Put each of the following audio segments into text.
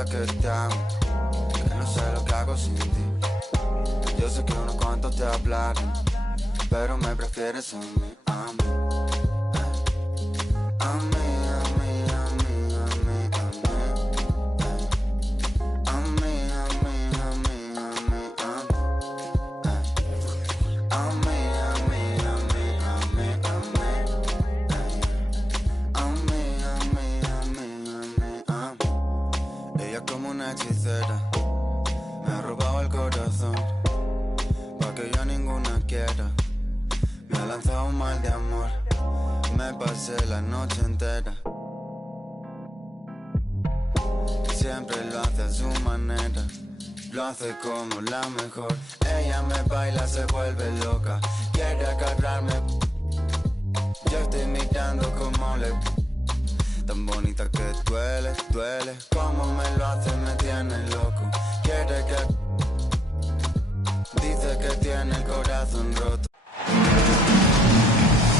bonita que te amo, que no sé lo que hago sin ti. Yo sé que unos cuantos te hablaron, pero me prefieres a mí, a mí. A mí, a mí, a mí, a mí, a mí. A mí, a mí, a mí, a mí, a mí. A mí, a mí, a mí, a mí, a mí. A mí, a mí, a mí, a mí. Ella como una hechicera me ha robado el corazón, pa' que yo ninguna quiera. Me ha lanzado un mal de amor, me pasé la noche entera. Siempre lo hace a su manera, lo hace como la mejor. Ella me baila, se vuelve loca, quiere agarrarme. Yo estoy mirando como le... Tan bonita que duele, duele. Como me lo hace, me tiene loco. Quiere que... Dice que tiene el corazón roto.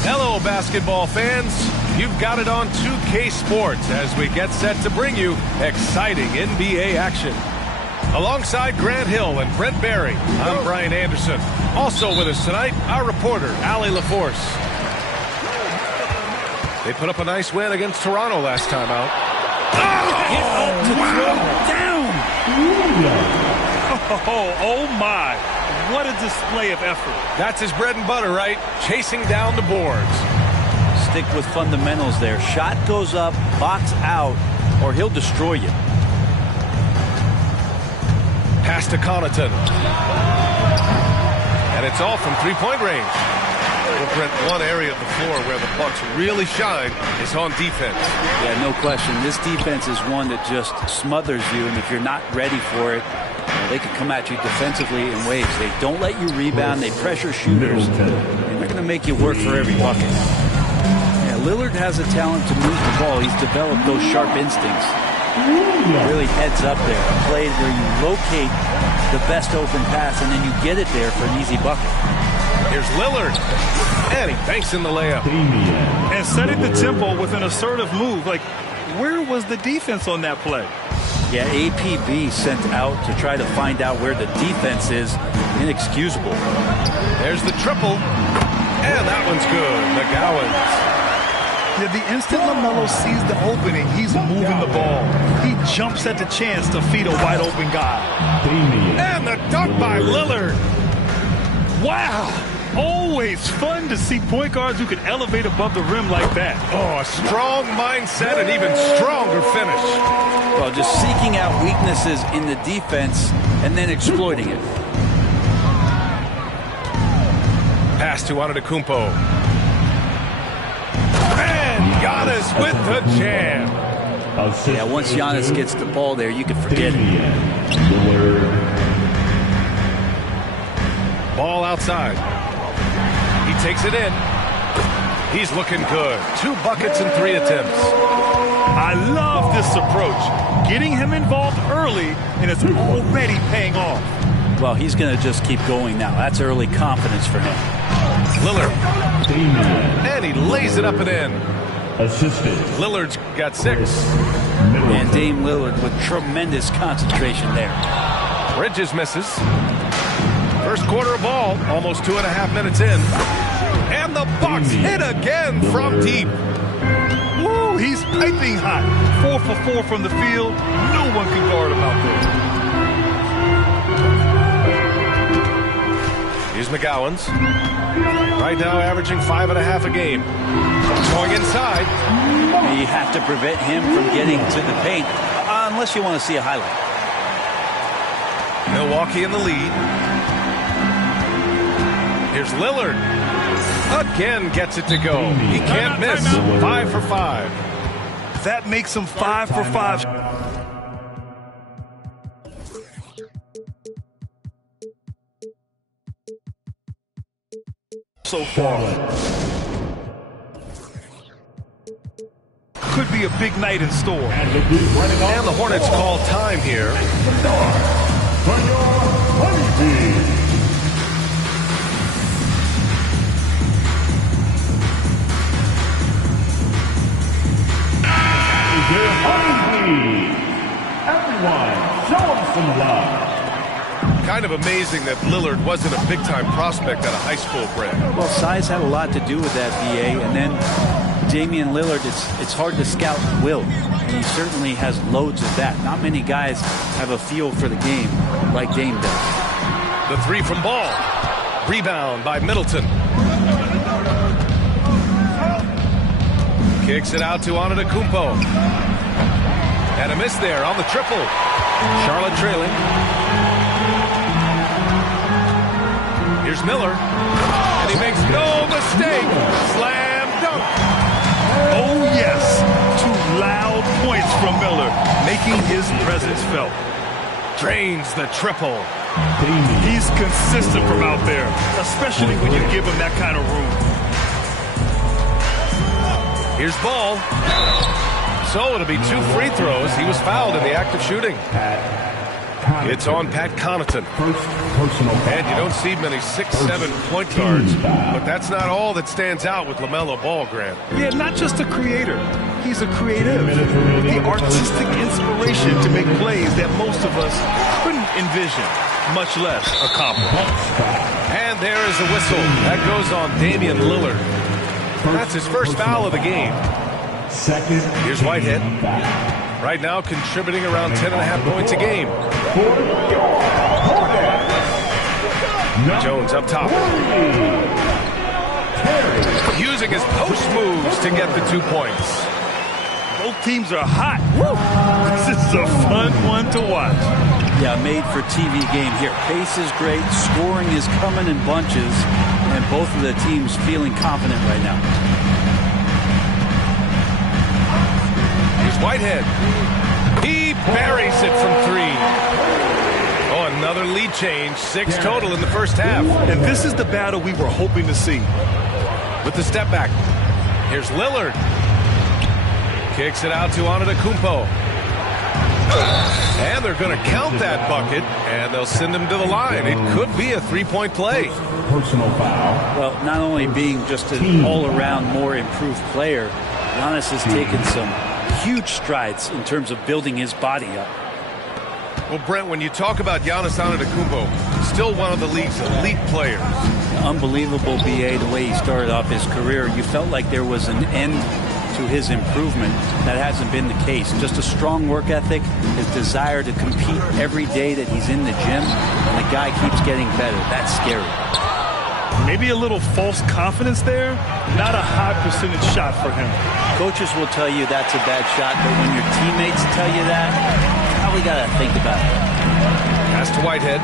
Hello, basketball fans. You've got it on 2K Sports as we get set to bring you exciting NBA action. Alongside Grant Hill and Brent Barry, I'm Brian Anderson. Also with us tonight, our reporter, Allie LaForce. They put up a nice win against Toronto last time out. Get up to throw down. Oh my. What a display of effort. That's his bread and butter, right? Chasing down the boards. Stick with fundamentals there. Shot goes up, box out, or he'll destroy you. Pass to Connaughton. And it's all from three-point range. Well, Brent, one area of the floor where the Bucks really shine is on defense. Yeah, no question. This defense is one that just smothers you, and if you're not ready for it, they can come at you defensively in waves. They don't let you rebound. They pressure shooters. And they're going to make you work for every bucket. Yeah, Lillard has a talent to move the ball. He's developed those sharp instincts. Really heads up there. A play where you locate the best open pass and then you get it there for an easy bucket. Here's Lillard. And he banks in the layup. And setting the tempo with an assertive move. Like, where was the defense on that play? Yeah, APB sent out to try to find out where the defense is. Inexcusable. There's the triple. And that one's good. McGowan. Yeah, the instant LaMelo sees the opening, he's moving the ball. He jumps at the chance to feed a wide open guy. And the dunk by Lillard. Wow. Always fun to see point guards who can elevate above the rim like that. Oh, a strong mindset and even stronger finish. Well, just seeking out weaknesses in the defense and then exploiting it. Pass to Antetokounmpo. And Giannis with the jam. Yeah, once Giannis gets the ball there, you can forget it. Ball outside. He takes it in. He's looking good. 2 buckets and 3 attempts. I love this approach. Getting him involved early, and it's already paying off. Well, he's going to just keep going now. That's early confidence for him. Lillard. And he lays it up and in. Assisted. Lillard's got 6. And Dame Lillard with tremendous concentration there. Bridges misses. First quarter of ball, almost 2.5 minutes in. And the Bucks hit again from deep. Woo, he's piping hot. 4 for 4 from the field. No one can guard him out there. Here's McGowan's. Right now averaging 5.5 a game. Going inside. You have to prevent him from getting to the paint, unless you want to see a highlight. Milwaukee in the lead. Here's Lillard. Again gets it to go. He can't miss. 5 for 5. That makes him 5 for 5. So far. Could be a big night in store. And the Hornets call time here. Everyone, show them some love. Kind of amazing that Lillard wasn't a big-time prospect out of high school, Brett. Well, size had a lot to do with that, BA. And then Damian Lillard, it's hard to scout will. And he certainly has loads of that. Not many guys have a feel for the game like Dame does. The three from Ball. Rebound by Middleton. Kicks it out to Antetokounmpo. And a miss there on the triple. Charlotte trailing. Here's Miller. And he makes no mistake. Slam dunk. Oh, yes. Two loud points from Miller, making his presence felt. Drains the triple. He's consistent from out there, especially when you give him that kind of room. Here's Ball. So it'll be 2 free throws. He was fouled in the act of shooting. It's on Pat Connaughton. And you don't see many 6'7" point guards, but that's not all that stands out with LaMelo Ball, Grant. Yeah, not just a creator. He's a creative with the artistic inspiration to make plays that most of us couldn't envision, much less accomplish. And there is a whistle. That goes on Damian Lillard. That's his first foul of the game. Here's Whitehead. Right now contributing around 10.5 points a game. Jones up top. Using his post moves to get the 2 points. Both teams are hot. Woo! This is a fun one to watch. Yeah, made for TV game here. Pace is great. Scoring is coming in bunches. And both of the teams feeling confident right now. Here's Whitehead. He buries it from 3. Oh, another lead change. 6 total in the first half. And this is the battle we were hoping to see. With the step back. Here's Lillard. Kicks it out to Antetokounmpo. And they're going to count that bucket, and they'll send him to the line. It could be a 3-point play. Personal foul. Well, not only being just an all-around more improved player, Giannis has taken some huge strides in terms of building his body up. Well, Brent, when you talk about Giannis Antetokounmpo, still one of the league's elite players. Unbelievable, BA, the way he started off his career. You felt like there was an end to his improvement. That hasn't been the case. Just a strong work ethic, his desire to compete every day that he's in the gym, and the guy keeps getting better. That's scary. Maybe a little false confidence there. Not a high percentage shot for him. Coaches will tell you that's a bad shot, but when your teammates tell you that, probably got to think about it. Pass to Whitehead.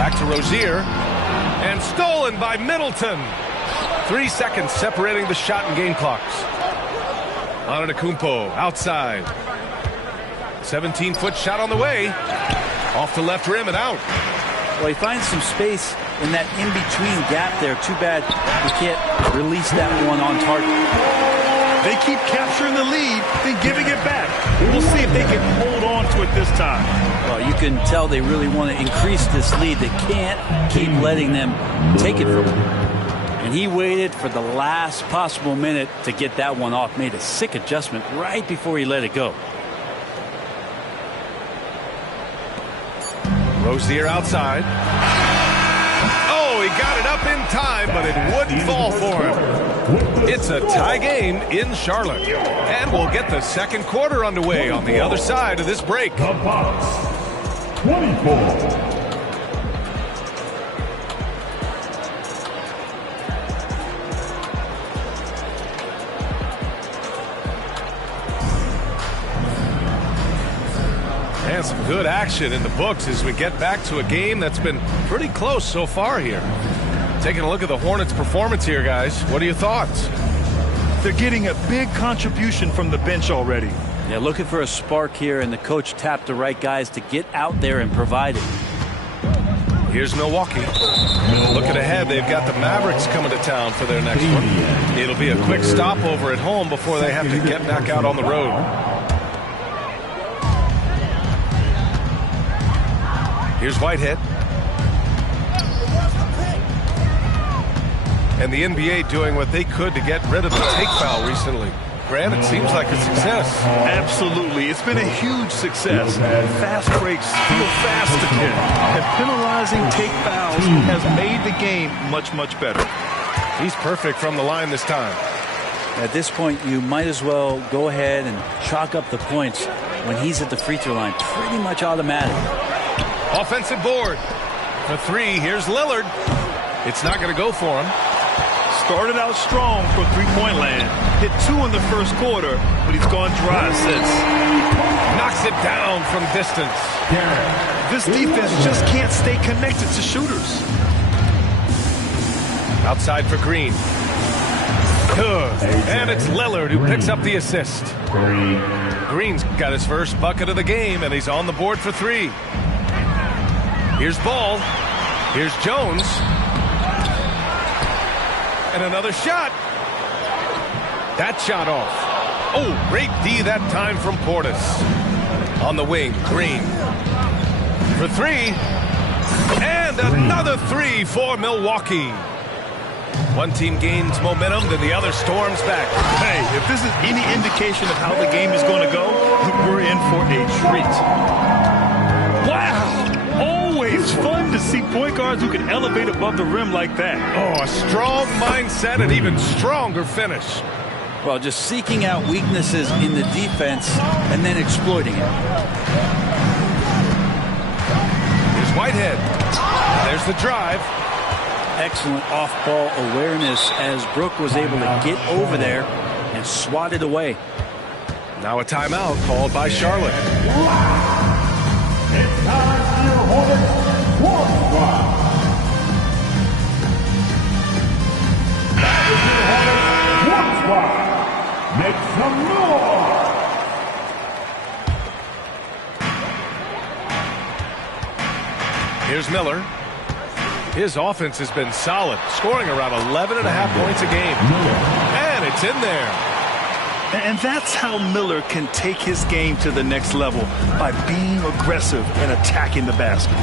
Back to Rozier. And stolen by Middleton. 3 seconds separating the shot and game clocks. Antetokounmpo outside. 17-foot shot on the way. Off the left rim and out. Well, he finds some space in that in-between gap there. Too bad he can't release that one on target. They keep capturing the lead, then giving it back. We'll see if they can hold on to it this time. Well, you can tell they really want to increase this lead. They can't keep letting them take it from him. And he waited for the last possible minute to get that one off. Made a sick adjustment right before he let it go. Rozier outside. Oh, he got it up in time, but it wouldn't fall for him. It's a tie game in Charlotte. And we'll get the second quarter underway on the other side of this break. The Bucks, 24. And some good action in the books as we get back to a game that's been pretty close so far here. Taking a look at the Hornets' performance here, guys. What are your thoughts? They're getting a big contribution from the bench already. Yeah, looking for a spark here, and the coach tapped the right guys to get out there and provide it. Here's Milwaukee. Looking ahead, they've got the Mavericks coming to town for their next one. It'll be a quick stopover at home before they have to get back out on the road. Here's Whitehead. And the NBA doing what they could to get rid of the take foul recently. Grant, it seems like a success. Absolutely. It's been a huge success. Fast breaks feel fast again. And penalizing take fouls has made the game much, much better. He's perfect from the line this time. At this point, you might as well go ahead and chalk up the points when he's at the free throw line. Pretty much automatic. Offensive board. For three, here's Lillard. It's not going to go for him. Started out strong from three-point land. Hit 2 in the first quarter, but he's gone dry since. Knocks it down from distance. This defense just can't stay connected to shooters. Outside for Green. Good. And it's Lillard who picks up the assist. Green's got his first bucket of the game, and he's on the board for 3. Here's Ball. Here's Jones. And another shot. That shot off. Oh, great D that time from Portis. On the wing, Green. For 3. And another 3 for Milwaukee. One team gains momentum, then the other storms back. Hey, if this is any indication of how the game is going to go, we're in for a treat. Wow! Always fun to see point guards who can elevate above the rim like that. Oh, a strong mindset and even stronger finish. Well, just seeking out weaknesses in the defense and then exploiting it. Here's Whitehead. There's the drive. Excellent off-ball awareness as Brook was able to get over there and swat it away. Now a timeout called by Charlotte. It's time for your Hornets Squad Squad. That is your Hornets Squad Squad. Make some noise. Here's Miller. His offense has been solid, scoring around 11.5 points a game. And it's in there. And that's how Miller can take his game to the next level, by being aggressive and attacking the basket.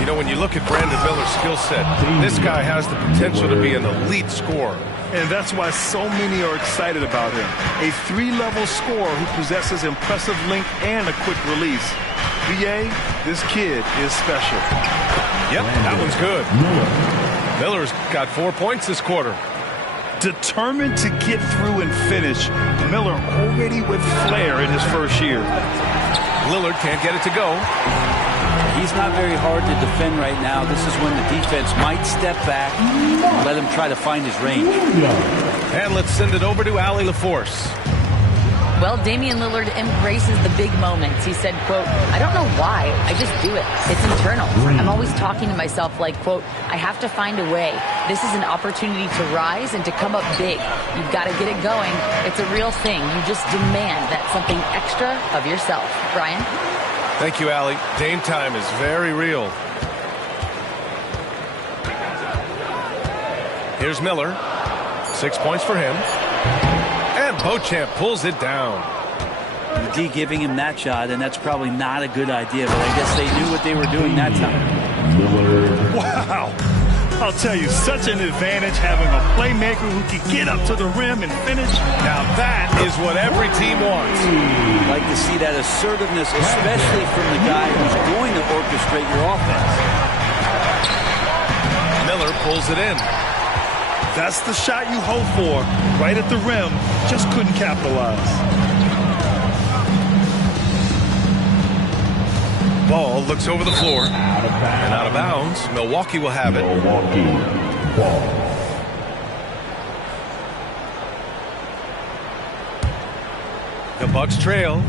You know, when you look at Brandon Miller's skill set, this guy has the potential to be an elite scorer. And that's why so many are excited about him. A 3-level scorer who possesses impressive length and a quick release. BA, this kid is special. Yep, that one's good. Miller's got 4 points this quarter. Determined to get through and finish. Miller already with flair in his first year. Lillard can't get it to go. He's not very hard to defend right now. This is when the defense might step back and let him try to find his range. And let's send it over to Allie LaForce. Well, Damian Lillard embraces the big moments. He said, quote, "I don't know why. I just do it. It's internal. I'm always talking to myself like, quote, I have to find a way. This is an opportunity to rise and to come up big. You've got to get it going. It's a real thing. You just demand that something extra of yourself." Brian? Thank you, Allie. Dame time is very real. Here's Miller. 6 points for him. And Beauchamp pulls it down. The D giving him that shot, and that's probably not a good idea, but I guess they knew what they were doing that time. Wow. I'll tell you, such an advantage having a playmaker who can get up to the rim and finish. Now that is what every team wants. I'd like to see that assertiveness, especially from the guy who's going to orchestrate your offense. Miller pulls it in. That's the shot you hope for. Right at the rim. Just couldn't capitalize. Ball looks over the floor. And out of bounds. Milwaukee will have it. Milwaukee ball. The Bucks trail.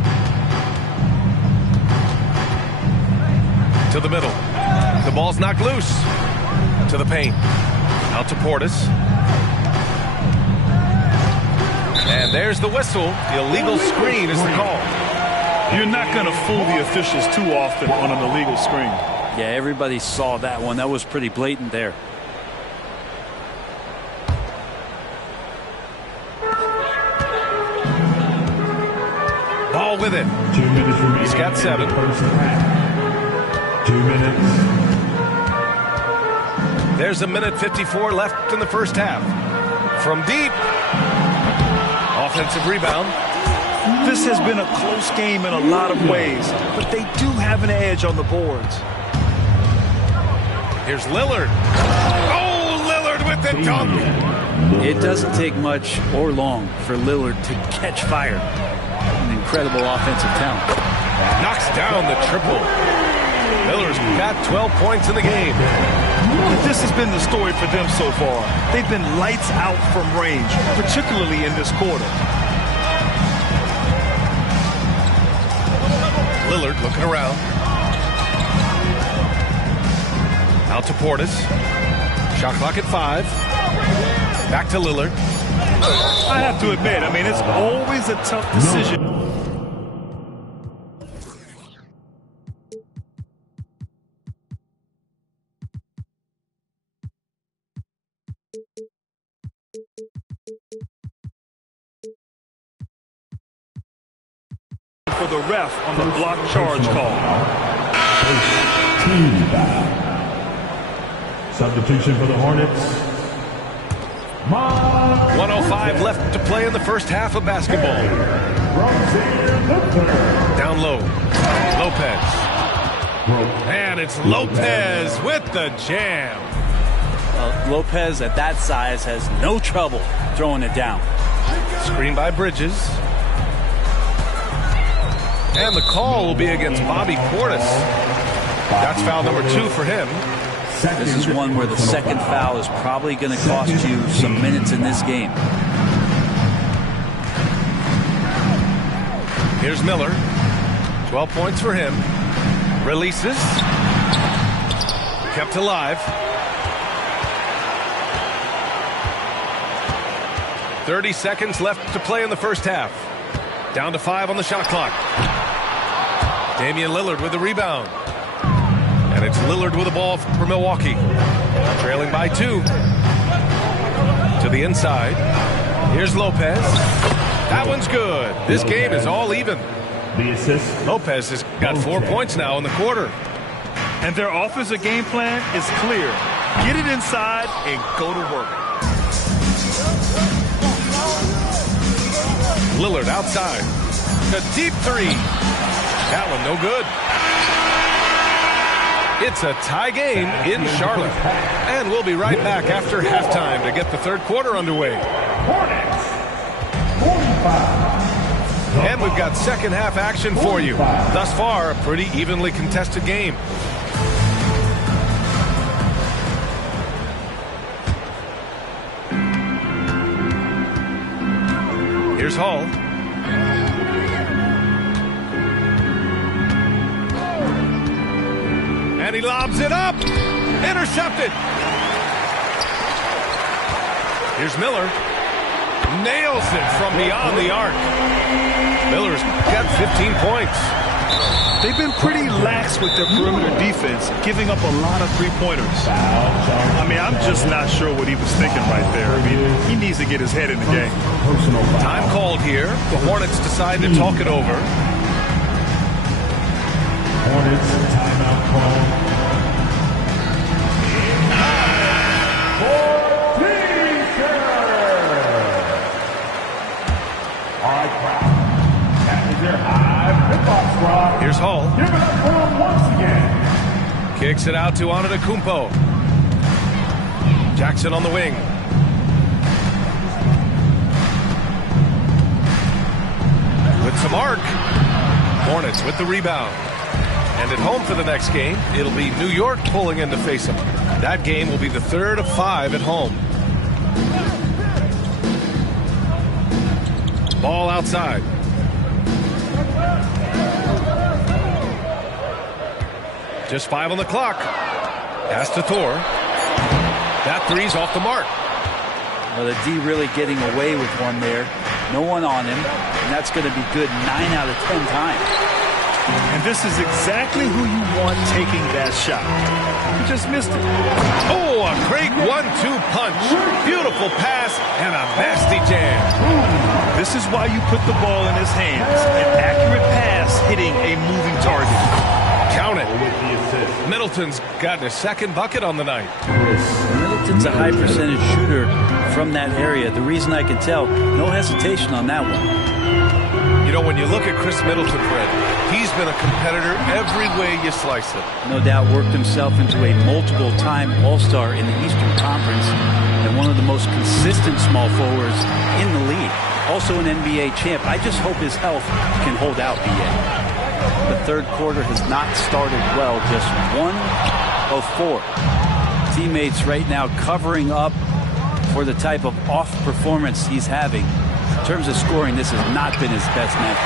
To the middle. The ball's knocked loose. To the paint. Out to Portis. And there's the whistle. The illegal screen is the call. You're not going to fool the officials too often on an illegal screen. Yeah, everybody saw that one. That was pretty blatant there. Ball with it. 2 minutes remaining. He's got 7. First half. 2 minutes. There's 1:54 left in the first half. From deep. Offensive rebound. This has been a close game in a lot of ways, but they do have an edge on the boards. Here's Lillard. Oh, Lillard with the dunk. It doesn't take much or long for Lillard to catch fire. An incredible offensive talent. Knocks down the triple. Miller's got 12 points in the game. This has been the story for them so far. They've been lights out from range, particularly in this quarter. Lillard looking around. Out to Portis. Shot clock at 5. Back to Lillard. I have to admit, I mean, it's always a tough decision. For the ref on the block charge call. Substitution for the Hornets. 1:05 left to play in the first half of basketball. Down low. Lopez. And it's Lopez with the jam. Lopez at that size has no trouble throwing it down. Screen by Bridges. And the call will be against Bobby Portis. That's foul number 2 for him. This is one where the second foul is probably going to cost you some minutes in this game. Here's Miller. 12 points for him. Releases. Kept alive. 30 seconds left to play in the first half. Down to 5 on the shot clock. Damian Lillard with the rebound. And it's Lillard with the ball for Milwaukee. Trailing by 2. To the inside. Here's Lopez. That one's good. This game is all even. The assist. Lopez has got 4 points now in the quarter. And their offensive game plan is clear. Get it inside and go to work. Lillard outside. The deep 3. That one no good. It's a tie game in Charlotte. And we'll be right back after halftime to get the third quarter underway. Hornets. 45. And we've got second half action for you. Thus far, a pretty evenly contested game. Here's Hall. And he lobs it up. Intercepted. Here's Miller. Nails it from beyond the arc. Miller's got 15 points. They've been pretty lax with their perimeter defense, giving up a lot of three-pointers. I mean, I'm just not sure what he was thinking right there. I mean, he needs to get his head in the game. Time called here. The Hornets decide to talk it over. Hornets timeout call. Here's Hall. Give it up for him once again. Kicks it out to Antetokounmpo. Jackson on the wing. With some arc. Hornets with the rebound. And at home for the next game, it'll be New York pulling in to face them. That game will be the third of 5 at home. Ball outside. Just 5 on the clock. Pass to Thor. That three's off the mark. Well, the D really getting away with one there. No one on him, and that's going to be good 9 out of 10 times. And this is exactly who you want taking that shot. He just missed it. Oh, a great 1-2 punch. Beautiful pass and a nasty jam. This is why you put the ball in his hands. An accurate pass hitting a moving target. Count it. Middleton's gotten his second bucket on the night. Middleton's a high percentage shooter from that area. The reason I can tell, no hesitation on that one. You know, when you look at Chris Middleton, Fred, he's been a competitor every way you slice it. No doubt worked himself into a multiple-time All-Star in the Eastern Conference and one of the most consistent small forwards in the league. Also an NBA champ. I just hope his health can hold out, BA. The third quarter has not started well, just 1 of 4. Teammates right now covering up for the type of off performance he's having. In terms of scoring, this has not been his best night.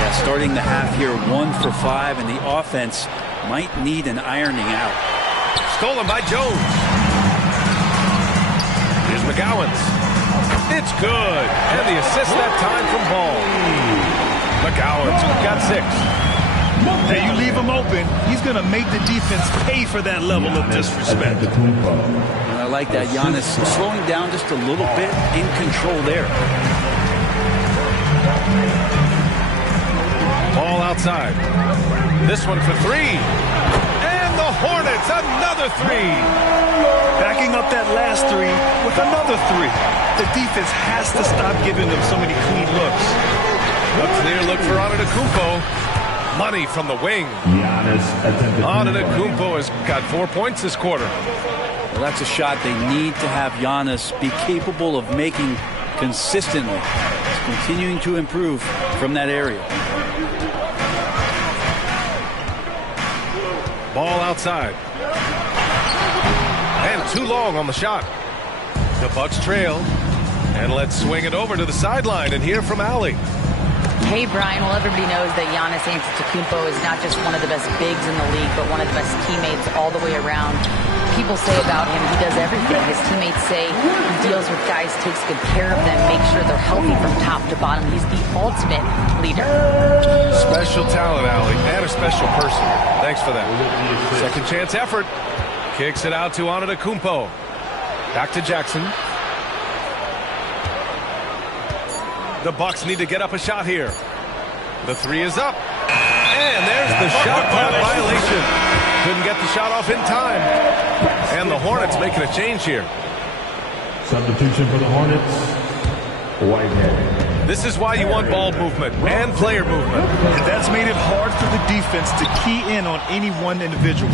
Yeah, starting the half here 1 for 5, and the offense might need an ironing out. Stolen by Jones. Here's McGowan's. It's good. And the assist that time from Ball. McGowan's got 6. Hey, you leave him open, he's going to make the defense pay for that level of disrespect. And I like that. Giannis slowing down just a little bit, in control there. Ball outside. This one for 3. And the Hornets, another 3. Backing up that last 3 with another 3. The defense has to stop giving them so many clean looks. A clear look for Antetokounmpo. Money from the wing. Antetokounmpo has got 4 points this quarter. Well, that's a shot they need to have Giannis be capable of making consistently. He's continuing to improve from that area. Ball outside. And too long on the shot. The Bucks trail. And let's swing it over to the sideline and hear from Allie. Hey, Brian. Well, everybody knows that Giannis Antetokounmpo is not just one of the best bigs in the league, but one of the best teammates all the way around. People say about him, he does everything. His teammates say he deals with guys, takes good care of them, makes sure they're healthy from top to bottom. He's the ultimate leader. Special talent, Allie, and a special person. Thanks for that. Second chance effort. Kicks it out to Antetokounmpo. Back to Jackson. The Bucks need to get up a shot here. The 3 is up. And there's the shot clock violation. Couldn't get the shot off in time. And the Hornets making a change here. Substitution for the Hornets, Whitehead. This is why you want ball movement and player movement. And that's made it hard for the defense to key in on any one individual.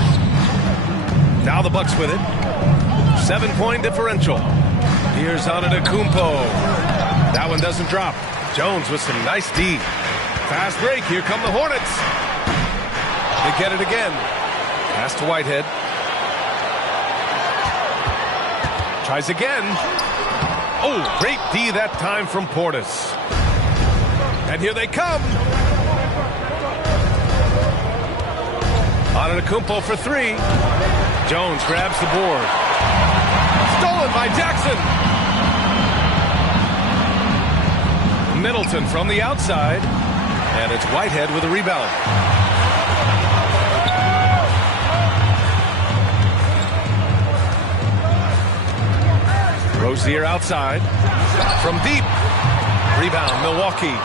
Now the Bucks with it. 7-point differential. Here's Antetokounmpo. That one doesn't drop. Jones with some nice D. Fast break. Here come the Hornets. They get it again. Pass to Whitehead. Tries again. Oh, great D that time from Portis. And here they come. Antetokounmpo for 3. Jones grabs the board. Stolen by Jackson. Middleton from the outside. And it's Whitehead with a rebound. Rozier outside. From deep. Rebound, Milwaukee.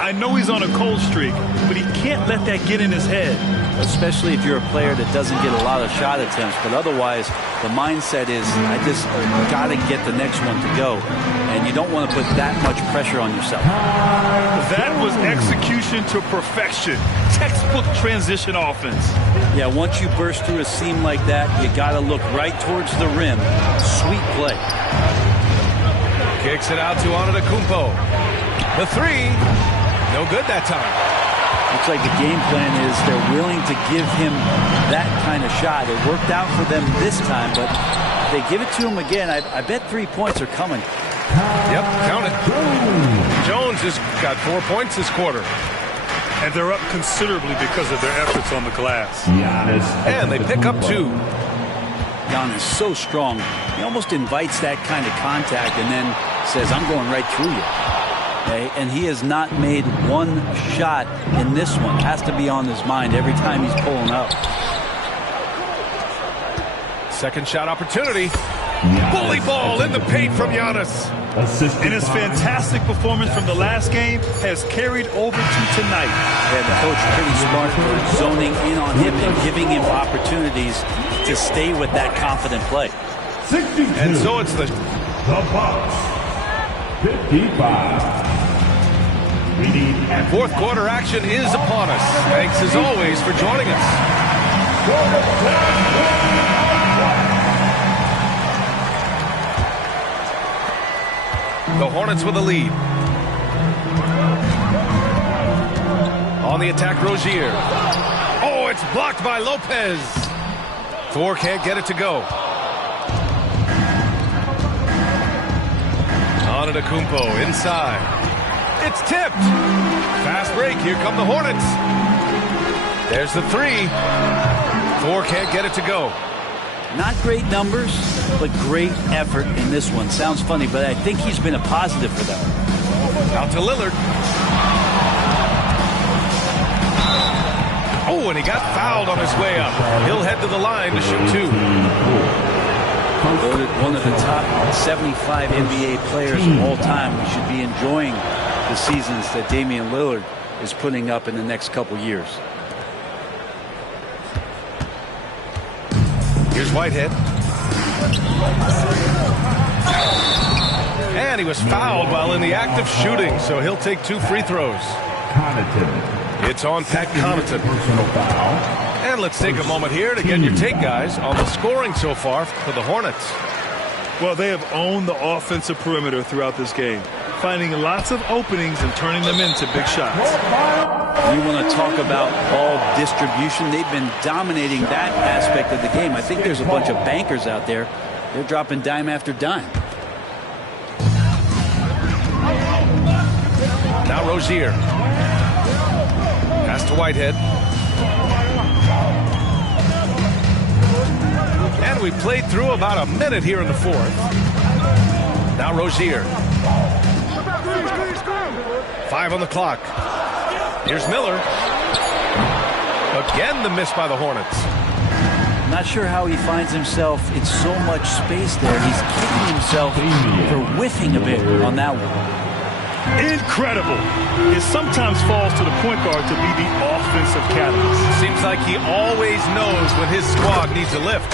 I know he's on a cold streak, but he can't let that get in his head. Especially if you're a player that doesn't get a lot of shot attempts. But otherwise, the mindset is, I just got to get the next one to go. And you don't want to put that much pressure on yourself. That was execution to perfection. Textbook transition offense. Yeah, once you burst through a seam like that, you got to look right towards the rim. Sweet play. Kicks it out to Antetokounmpo. The 3. No good that time. Looks like the game plan is they're willing to give him that kind of shot. It worked out for them this time, but if they give it to him again, I bet 3 points are coming. Yep, count it. Jones has got 4 points this quarter. And they're up considerably because of their efforts on the glass. And they pick up 2. Giannis so strong. He almost invites that kind of contact and then says, I'm going right through you. Okay? And he has not made one shot in this one. Has to be on his mind every time he's pulling up. Second shot opportunity. Bully ball in the paint from Giannis. And his fantastic performance from the last game has carried over to tonight. Yeah, the coach pretty smart for zoning in on him and giving him opportunities to stay with that confident play. And so it's the Bucks 55. fourth quarter action is upon us. Thanks as always for joining us. The Hornets with a lead. On the attack, Rozier. Oh, it's blocked by Lopez. Thor can't get it to go. Antetokounmpo inside. It's tipped. Fast break. Here come the Hornets. There's the three. Thor can't get it to go. Not great numbers, but great effort in this one. Sounds funny, but I think he's been a positive for them. Out to Lillard. Oh, and he got fouled on his way up. He'll head to the line to shoot two. Voted one of the top 75 NBA players of all time. We should be enjoying the seasons that Damian Lillard is putting up in the next couple years. Here's Whitehead. And he was fouled while in the act of shooting, so he'll take 2 free throws. Connaughton. It's on Pat Connaughton. Personal foul. And let's take a moment here to get your take, guys, on the scoring so far for the Hornets. Well, they have owned the offensive perimeter throughout this game, finding lots of openings and turning them into big shots. You want to talk about ball distribution? They've been dominating that aspect of the game. I think there's a bunch of bankers out there. They're dropping dime after dime. Now Rozier. Pass to Whitehead. And we played through about a minute here in the fourth. Now Rozier. 5 on the clock. Here's Miller. Again, the miss by the Hornets. Not sure how he finds himself in so much space there. He's kicking himself for whiffing a bit on that one. Incredible. It sometimes falls to the point guard to be the offensive catalyst. Seems like he always knows when his squad needs a lift.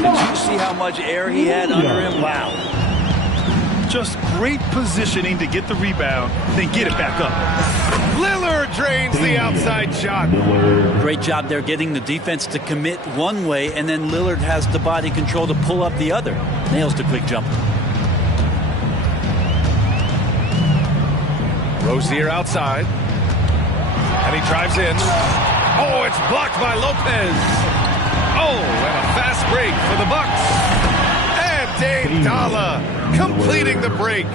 Did you see how much air he had under him? Wow. Just great positioning to get the rebound, then get it back up. Lillard drains the outside shot. Great job there getting the defense to commit one way, and then Lillard has the body control to pull up the other. Nails the quick jumper. Rozier outside. And he drives in. Oh, it's blocked by Lopez. Oh, and a fast break for the Bucks. And Dame Dalla completing the break.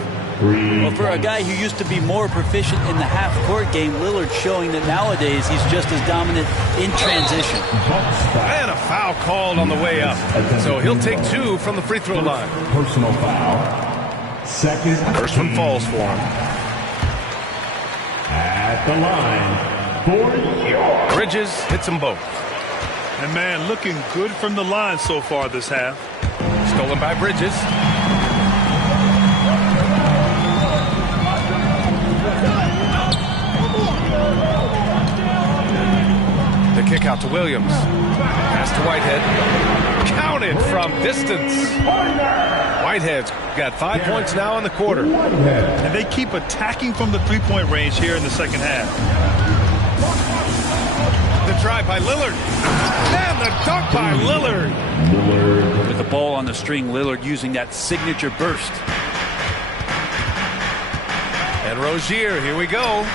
Well, for a guy who used to be more proficient in the half-court game, Lillard showing that nowadays he's just as dominant in transition. And a foul called on the way up. So he'll take 2 from the free throw line. Personal foul. Second. First one falls for him. At the line for Bridges hits them both. And man, looking good from the line so far this half. Stolen by Bridges. The kick out to Williams. Pass to Whitehead. Counted from distance. Whitehead's got 5 points now in the quarter. And they keep attacking from the three-point range here in the second half. The drive by Lillard. And the dunk by Lillard. With the ball on the string, Lillard using that signature burst. And Rozier, here we go.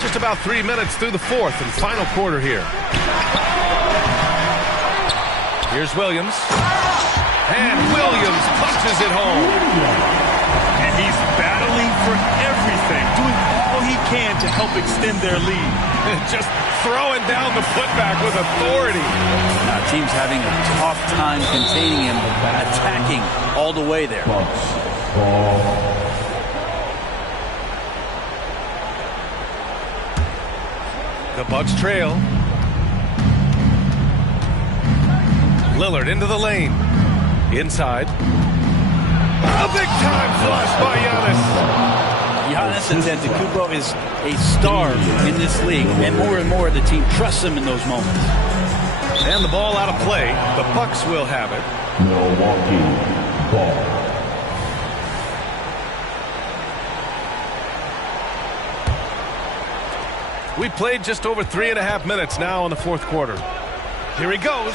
Just about 3 minutes through the fourth and final quarter here. Here's Williams. And Williams punches it home. And he's battling for everything, doing all he can to help extend their lead. Just throwing down the putback with authority. Now, team's having a tough time containing him, attacking all the way there. The Bucks trail. Lillard into the lane. Inside. A big-time flush by Giannis. Giannis Antetokounmpo is a star in this league, and more the team trusts him in those moments. And the ball out of play. The Bucks will have it. Milwaukee ball. We played just over 3.5 minutes now in the fourth quarter. Here he goes.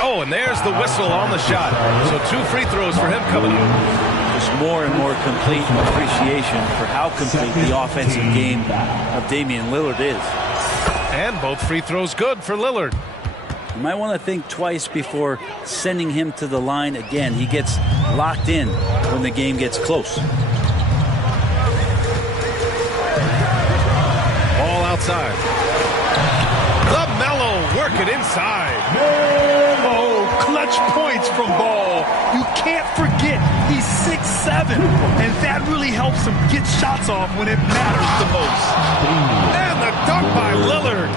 Oh, and there's the whistle on the shot. So 2 free throws for him coming up. Just more and more complete appreciation for how complete the offensive game of Damian Lillard is. And both free throws good for Lillard. You might want to think twice before sending him to the line again. He gets locked in when the game gets close. Ball outside. LaMelo working inside. Oh, clutch points from Ball. You can't forget he's 6'7", and that really helps him get shots off when it matters the most. And the dunk by Lillard.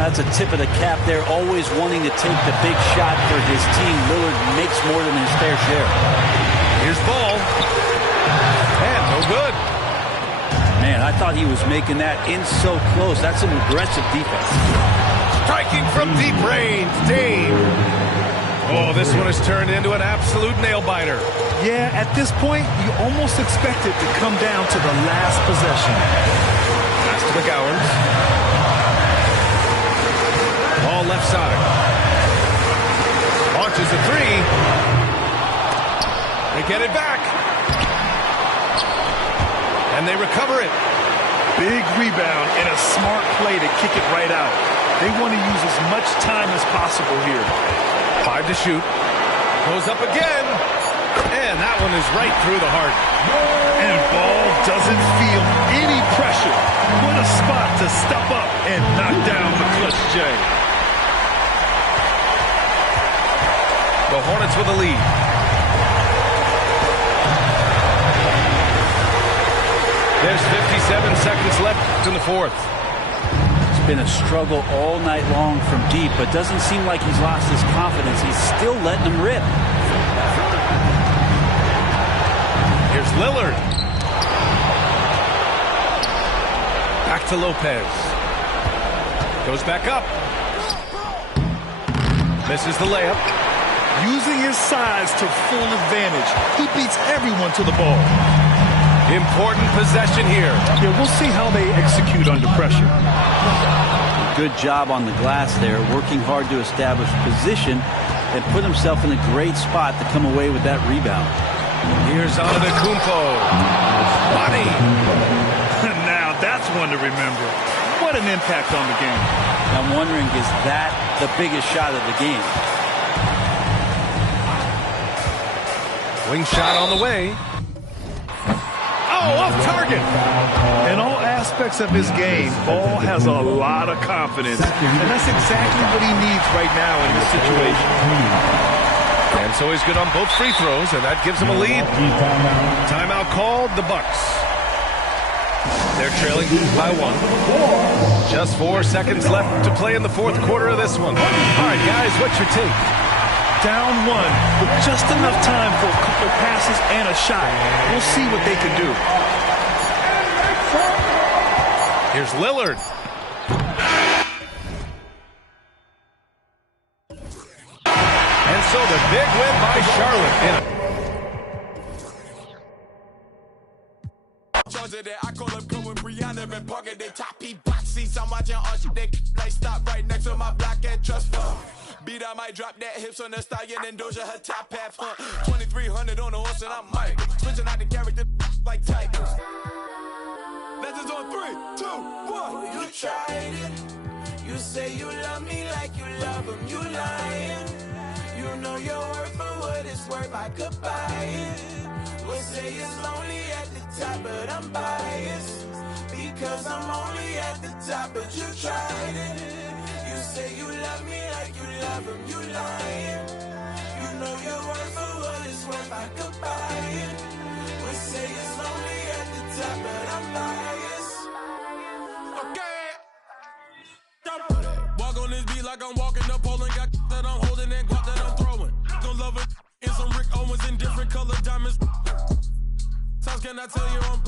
That's a tip of the cap there, always wanting to take the big shot for his team. Lillard makes more than his fair share. Here's Ball. And no good. Man, I thought he was making that in so close. That's some aggressive defense. Striking from deep range, Dame. Oh, this one has turned into an absolute nail-biter. Yeah, at this point, you almost expect it to come down to the last possession. Pass to McGowans. Ball left side. Launches a 3. They get it back. And they recover it. Big rebound and a smart play to kick it right out. They want to use as much time as possible here. 5 to shoot. Goes up again. And that one is right through the heart. And Ball doesn't feel any pressure. What a spot to step up and knock down the clutch J. The Hornets with a lead. There's 57 seconds left in the fourth. It's been a struggle all night long from deep, but doesn't seem like he's lost his confidence. He's still letting them rip. Here's Lillard. Back to Lopez. Goes back up. Misses the layup. Using his size to full advantage. He beats everyone to the ball. Important possession here. Yeah, we'll see how they execute under pressure. Good job on the glass there, working hard to establish position and put himself in a great spot to come away with that rebound. Here's Antetokounmpo. Body. Now that's one to remember. What an impact on the game. I'm wondering, is that the biggest shot of the game? Wing shot on the way. Oh, off target. In all aspects of his game, Ball has a lot of confidence. And that's exactly what he needs right now in this situation. And so he's good on both free throws, and that gives him a lead. Timeout called, the Bucks. They're trailing by 1. Just 4 seconds left to play in the fourth quarter of this one. All right, guys, what's your take? Down 1 with just enough time for a couple passes and a shot. We'll see what they can do. Here's Lillard. And so the big win by Charlotte. I call up going Brianna and Parker. They top P box seats. I'm watching all shit. They like stop right next to my block at Trust Fund. Beat, I might drop that hips on the stallion and Doja her top half, 2300 on the horse and I'm Mike. Switching out the character like tigers. Legends on 3, 2, 1. You tried it. You say you love me like you love him. You lying. You know your worth for what it's worth. I could buy it. We'll say it's lonely at the top, but I'm biased. Because I'm only at the top, but you tried it. You say you love me like you love him, you lying. You know your worth for what it's worth, I could buy it. We say it's lonely at the top, but I'm biased. Okay. Walk on this beat like I'm walking the pole and got that I'm holding and guap can I tell you I'm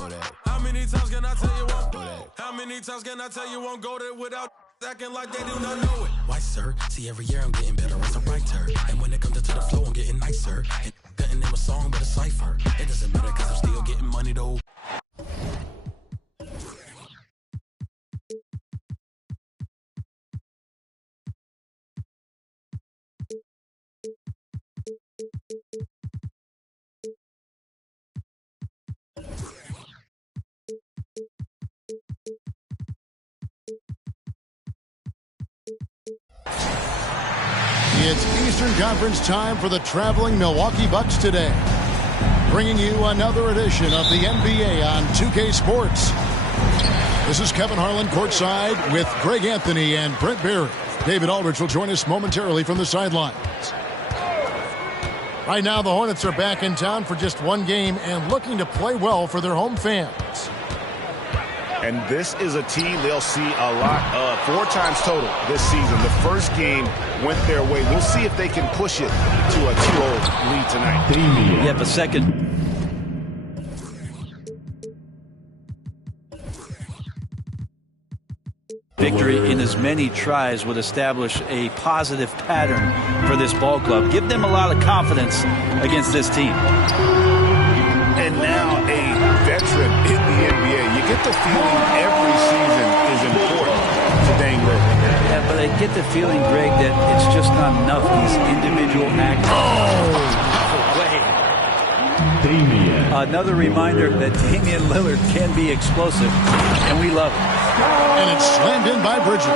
How many times can I tell you I'm How many times can I tell you I'm goated without acting like they do not know it? Why, sir? See, every year I'm getting better as a writer. And when it comes to the flow, I'm getting nicer. And couldn't name a song but a cipher. It doesn't matter because I'm still getting money though. It's Eastern Conference time for the traveling Milwaukee Bucks today. Bringing you another edition of the NBA on 2K Sports. This is Kevin Harlan courtside with Greg Anthony and Brent Barry. David Aldridge will join us momentarily from the sidelines. Right now, the Hornets are back in town for just one game and looking to play well for their home fans. And this is a team they'll see a lot of 4 times total this season. The first game went their way. We'll see if they can push it to a 2-0 lead tonight. Yep, a second. Victory in as many tries would establish a positive pattern for this ball club. Give them a lot of confidence against this team. And now a veteran in the NBA. You get the feeling every season is important to Dame Lillard. Yeah, but I get the feeling, Greg, that it's just not enough. These individual acts. Another reminder that Damian Lillard can be explosive, and we love it. And it's slammed in by Bridges.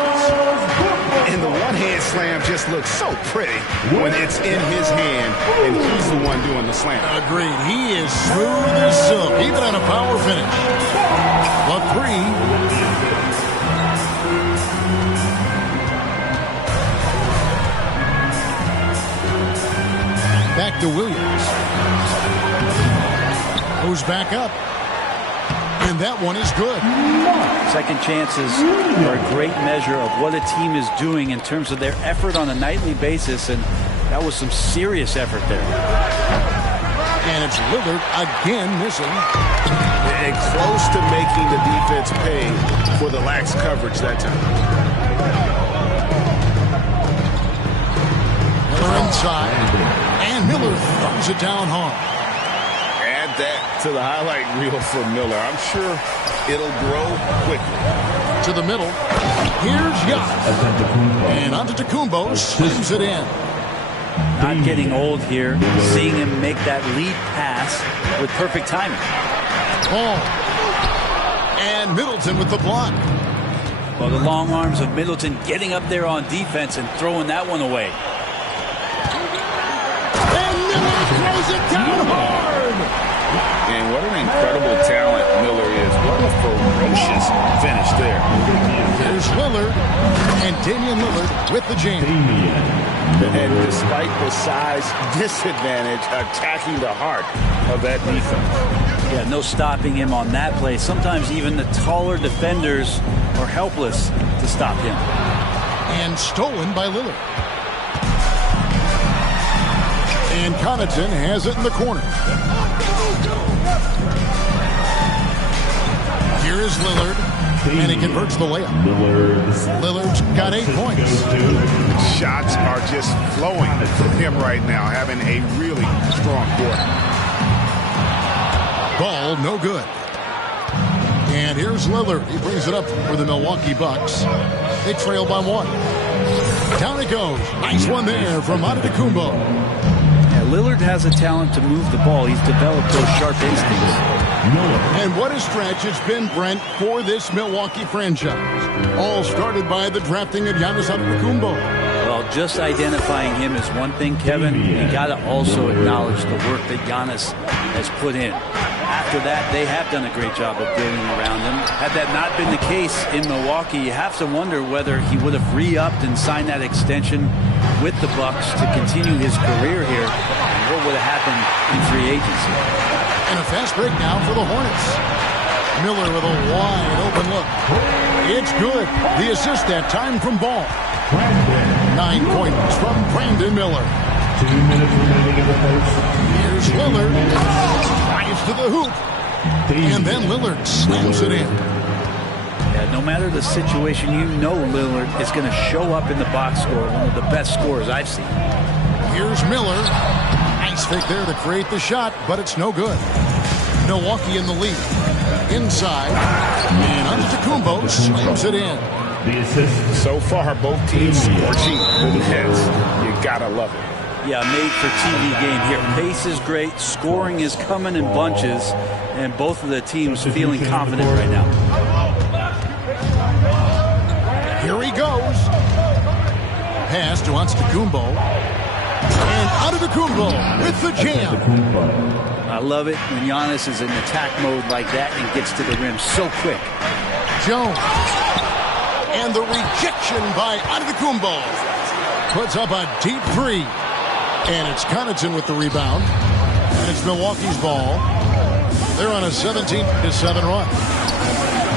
And the one-hand slam just looks so pretty when it's in his hand and he's the one doing the slam. Agreed. He is smooth as silk, even on a power finish. The 3. Back to Williams. Goes back up. And that one is good. Second chances are a great measure of what a team is doing in terms of their effort on a nightly basis, and that was some serious effort there. And it's Lillard again missing. And close to making the defense pay for the lax coverage that time. Miller inside. And Miller throws it down hard. That to the highlight reel for Miller. I'm sure it'll grow quickly. To the middle. Here's Giannis. And Antetokounmpo slams it in. Not getting old here. Seeing him make that lead pass with perfect timing. Ball. And Middleton with the block. Well, the long arms of Middleton getting up there on defense and throwing that one away. And Miller throws it down hard. And what an incredible talent Miller is. What a ferocious finish there. Here's Lillard. And Damian Lillard with the jam. And despite the size disadvantage, attacking the heart of that defense. Yeah, no stopping him on that play. Sometimes even the taller defenders are helpless to stop him. And stolen by Lillard. And Connaughton has it in the corner. Here is Lillard, and he converts the layup. Lillard's got 8 points. Shots are just flowing from him right now, having a really strong quarter. Ball, no good. And here's Lillard. He brings it up for the Milwaukee Bucks. They trail by 1. Down it goes. Nice one there from Antetokounmpo. Lillard has a talent to move the ball. He's developed those sharp instincts. And what a stretch it's been, Brent, for this Milwaukee franchise. All started by the drafting of Giannis Antetokounmpo. Well, just identifying him is one thing, Kevin. You got to also acknowledge the work that Giannis has put in. After that, they have done a great job of building around him. Had that not been the case in Milwaukee, you have to wonder whether he would have re-upped and signed that extension with the Bucks to continue his career here. And what would have happened in free agency? And a fast break now for the Hornets. Miller with a wide open look. It's good. The assist that time from Ball. 9 points from Brandon Miller. 2 minutes remaining in the first. Here's Lillard. Drives to the hoop. And then Lillard slams it in. Yeah, no matter the situation, you know Lillard is going to show up in the box score, one of the best scorers I've seen. Here's Miller. Nice fake there to create the shot, but it's no good. Milwaukee in the lead. Inside. And Antetokounmpo slams it in. So far, both teams scorching the Nets. You gotta love it. Yeah, made for TV game here. Pace is great. Scoring is coming in bunches. And both of the teams feeling confident right now. Here he goes. Pass to Antetokounmpo. And Antetokounmpo with the jam. I love it when Giannis is in attack mode like that and gets to the rim so quick. Jones. And the rejection by Antetokounmpo. Puts up a deep three. And it's Connaughton with the rebound. And it's Milwaukee's ball. They're on a 17-7 run.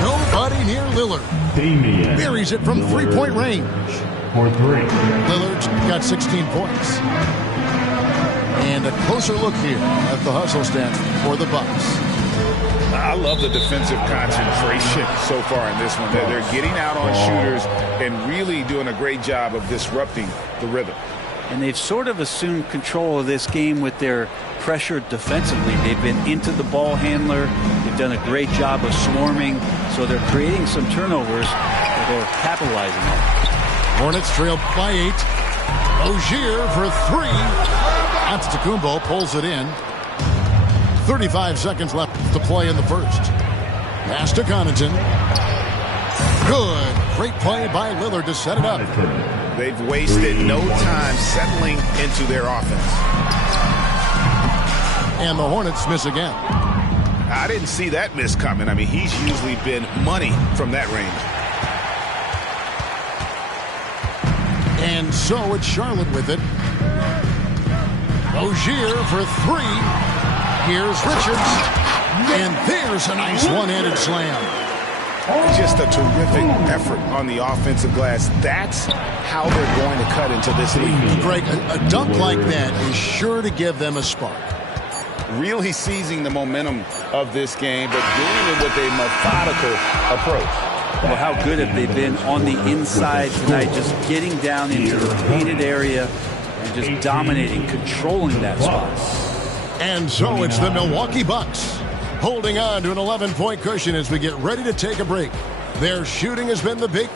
Nobody near Lillard. Buries it from three-point range. For three. Lillard's got 16 points. And a closer look here at the hustle stats for the Bucks. I love the defensive concentration so far in this one. They're getting out on shooters and really doing a great job of disrupting the rhythm. And they've sort of assumed control of this game with their pressure defensively. They've been into the ball handler. They've done a great job of swarming. So they're creating some turnovers that they're capitalizing on. Hornets trail by 8. Rozier for 3. Antetokounmpo pulls it in. 35 seconds left to play in the first. Pass to Connaughton. Good. Great play by Lillard to set it up. They've wasted no time settling into their offense. And the Hornets miss again. I didn't see that miss coming. I mean, he's usually been money from that range. And so it's Charlotte with it. Rozier for 3. Here's Richards. And there's a nice one-handed slam. Just a terrific effort on the offensive glass. That's how they're going to cut into this league. Greg, a dunk like that is sure to give them a spark. Really seizing the momentum of this game, but doing it with a methodical approach. Well, how good have they been on the inside tonight, just getting down into the painted area and just dominating, controlling that spot. And so it's the Milwaukee Bucks holding on to an 11-point cushion as we get ready to take a break. Their shooting has been the big...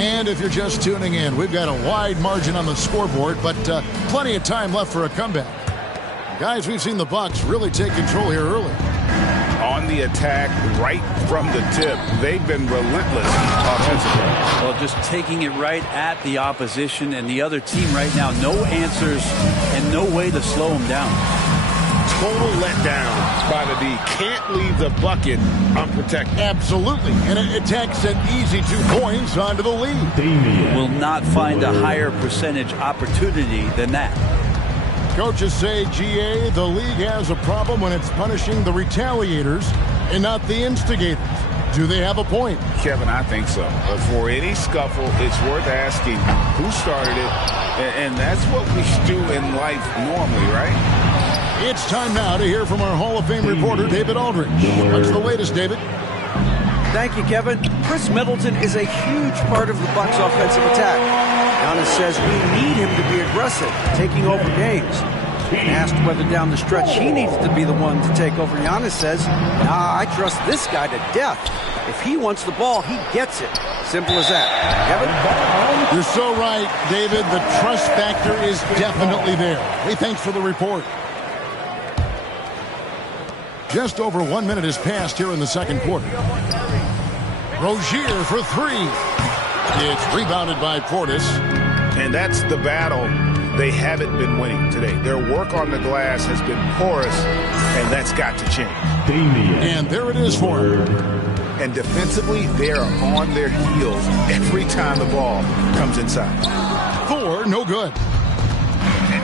And if you're just tuning in, we've got a wide margin on the scoreboard, but plenty of time left for a comeback. Guys, we've seen the Bucks really take control here early. On the attack, right from the tip. They've been relentless offensively. Well, just taking it right at the opposition and the other team right now. No answers and no way to slow them down. Total letdown by the D. Can't leave the bucket unprotected. Absolutely. And it takes an easy 2 points onto the lead. Will not find a higher percentage opportunity than that. Coaches say, GA, the league has a problem when it's punishing the retaliators and not the instigators. Do they have a point? Kevin, I think so. But for any scuffle, it's worth asking who started it. And that's what we do in life normally, right? It's time now to hear from our Hall of Fame reporter, David Aldridge. What's the latest, David? Thank you, Kevin. Chris Middleton is a huge part of the Bucks' offensive attack. Giannis says we need him to be aggressive, taking over games. When asked whether down the stretch he needs to be the one to take over, Giannis says, nah, I trust this guy to death. If he wants the ball, he gets it. Simple as that. Kevin? You're so right, David. The trust factor is definitely there. Hey, thanks for the report. Just over 1 minute has passed here in the second quarter. Rozier for 3. It's rebounded by Portis. And that's the battle they haven't been winning today. Their work on the glass has been porous, and that's got to change. And there it is for him. And defensively, they are on their heels every time the ball comes inside. 4, no good.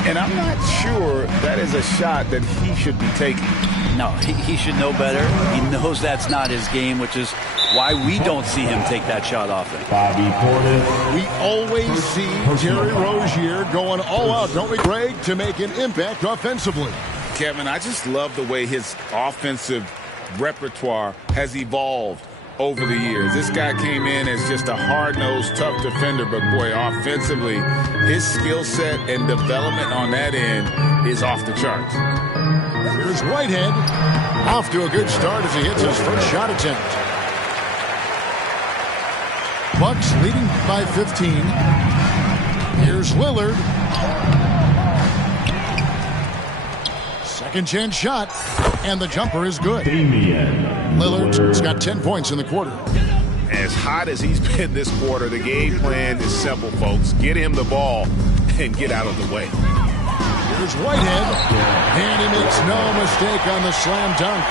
And I'm not sure that is a shot that he should be taking. No, he should know better. He knows that's not his game, which is why we don't see him take that shot often. Bobby Portis. We always see Terry Rozier going all out, don't we, Greg, to make an impact offensively. Kevin, I just love the way his offensive repertoire has evolved over the years. This guy came in as just a hard-nosed, tough defender, but boy, offensively, his skill set and development on that end is off the charts. Here's Whitehead, off to a good start as he hits his first shot attempt. Bucks leading by 15. Here's Lillard. Second chance shot, and the jumper is good. Lillard's got 10 points in the quarter. As hot as he's been this quarter, the game plan is simple, folks. Get him the ball and get out of the way. Here's Whitehead, and he makes no mistake on the slam dunk.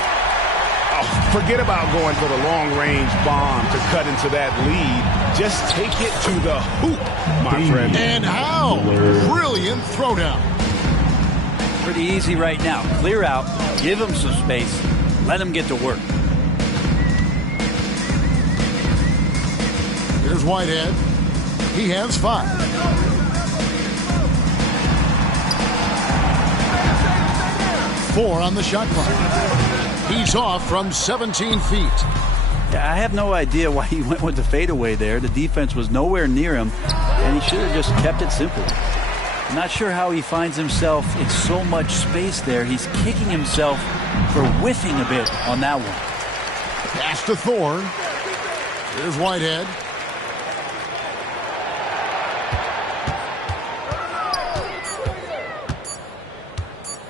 Oh, forget about going for the long-range bomb to cut into that lead. Just take it to the hoop, my friend. And how? Brilliant throwdown. Pretty easy right now. Clear out, give him some space, let him get to work. Here's Whitehead. He has 5. Four on the shot clock. He's off from 17 feet. Yeah, I have no idea why he went with the fadeaway there. The defense was nowhere near him, and he should have just kept it simple. I'm not sure how he finds himself in so much space there. He's kicking himself for whiffing a bit on that one. Pass to Thor. Here's Whitehead.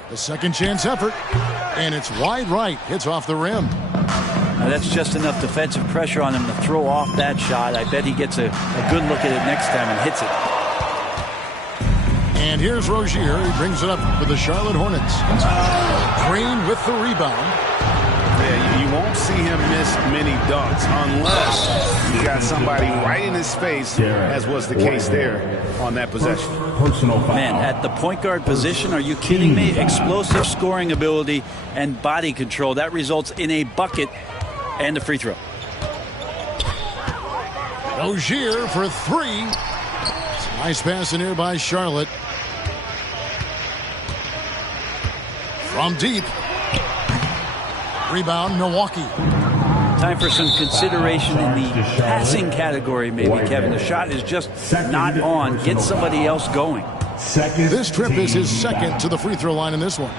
The second chance effort, and it's wide right. Hits off the rim. Now that's just enough defensive pressure on him to throw off that shot. I bet he gets a good look at it next time and hits it. And here's Rozier. He brings it up for the Charlotte Hornets. Green with the rebound. Yeah, you won't see him miss many dunks unless you got somebody right in his face, as was the case there on that possession. Man, at the point guard position, are you kidding me? Explosive scoring ability and body control. That results in a bucket and a free throw. Rozier for 3. Nice pass in here by Charlotte. From deep. Rebound, Milwaukee. Time for some consideration in the passing category, maybe, Kevin. The shot is just not on. Get somebody else going. This trip is his second to the free throw line in this one.